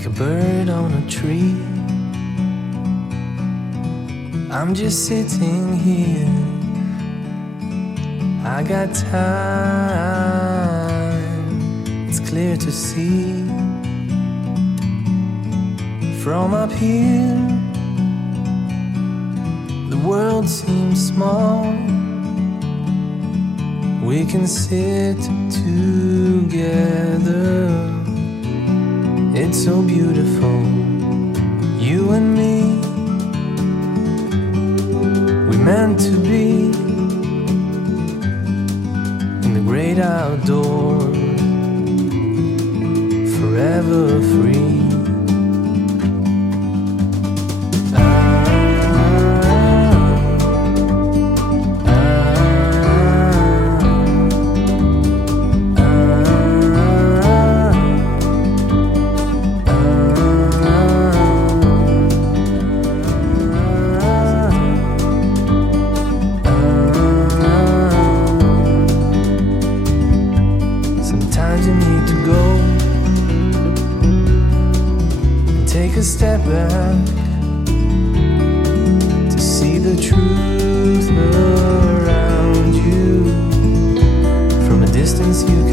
like a bird on a tree. I'm just sitting here, I got time, it's clear to see. From up here, the world seems small. We can sit together, it's so beautiful, you and me. We meant to be in the great outdoors, forever free. Sometimes you need to go and take a step back to see the truth around you. From a distance you